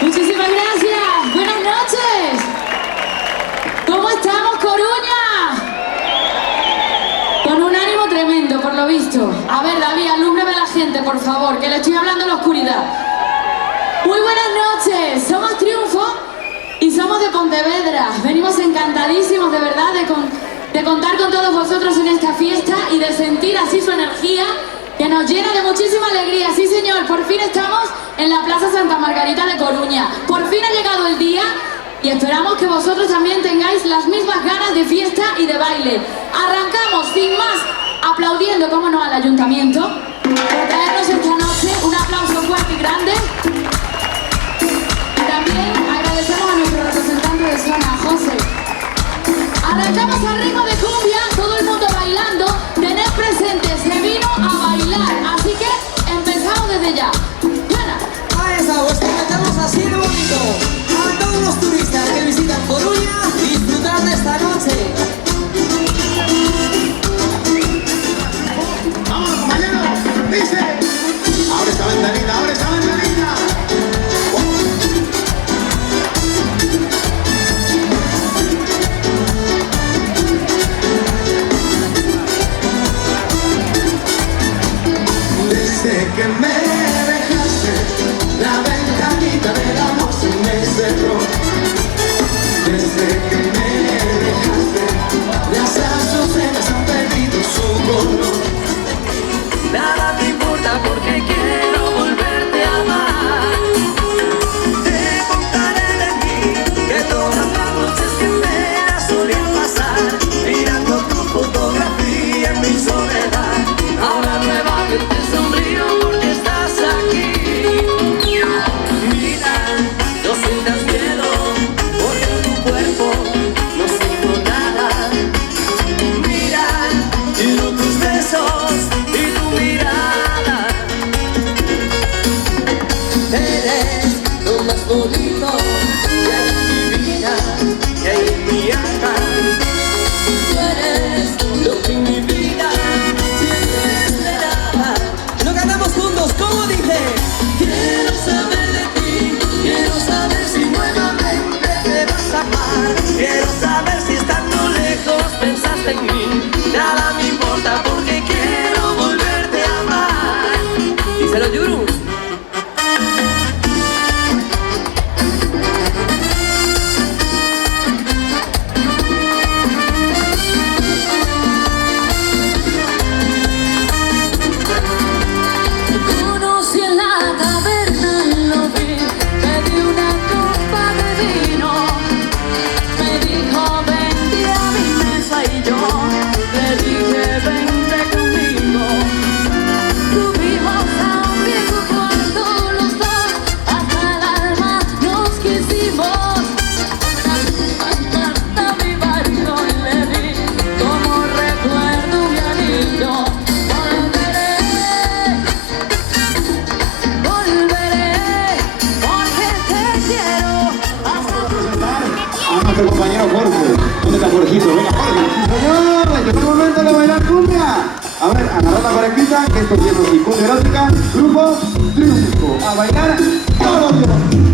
Muchísimas gracias. Buenas noches. ¿Cómo estamos, Coruña? Con un ánimo tremendo, por lo visto. A ver, David, alúmbrame a la gente, por favor, que le estoy hablando en la oscuridad. Muy buenas noches. Somos Triunfo y somos de Pontevedra. Venimos encantadísimos, de verdad, de contar con todos vosotros en esta fiesta y de sentir así su energía, que nos llena de muchísima alegría. Sí, señor, por fin estamos en la Plaza Santa Margarita de Coruña. Por fin ha llegado el día y esperamos que vosotros también tengáis las mismas ganas de fiesta y de baile. Arrancamos sin más aplaudiendo, cómo no, al Ayuntamiento por traernos esta noche. Un aplauso fuerte y grande. Y también agradecemos a nuestro representante de zona, José. Arrancamos al ritmo de cumbia, todo el mundo bailando. Tened presente, se vino a bailar, así que empezamos desde ya. Pues comenzamos así de bonito. A todos los turistas que visitan Coruña, disfrutar de esta noche. ¡Vamos, compañeros! ¡Dice! ¡Abre esa ventanita, abre esa ventanita! Desde que me dejaste, la ventanita del amor se me cerró. Desde que me dejaste, las azucenas han perdido su color. Nada me importa porque quiero volverte a amar. Te contaré de mí, que todas las noches que me las solía pasar, mirando tu fotografía en mi soledad. Ahora nuevamente sonrío porque estás aquí. Mira, no sientas miedo, porque en tu cuerpo no siento nada. Mira, quiero tus besos y tu mirada. Eres lo más bonito que hay en mi vida, que hay en mi alma. Tú eres lo que en mi vida siempre esperaba. Lo cantamos juntos, ¿cómo dice? Quiero saber de ti, quiero saber si nuevamente te vas a amar. Quiero saber si estando lejos pensaste en mí. Nada me importa porque quiero volverte a amar. Díselo, Yuru. Conocí en la taberna, lo vi, pedí una copa de vino. Me dijo, vente a mi mesa y yo le dije, vente conmigo. Tuvimos a un viejo cuarto los dos, hasta el alma nos quisimos. Hasta mi barco le di, como recuerdo mi anillo. Volveré, porque te quiero hasta A nuestro compañero Jorge. ¿Dónde está Jorgito? Venga, Jorge. Señor, llegó el momento de bailar cumbia. A ver, agarrad la parejita, que esto es y cumbia erótica, grupo Triunfo. A bailar todos los días.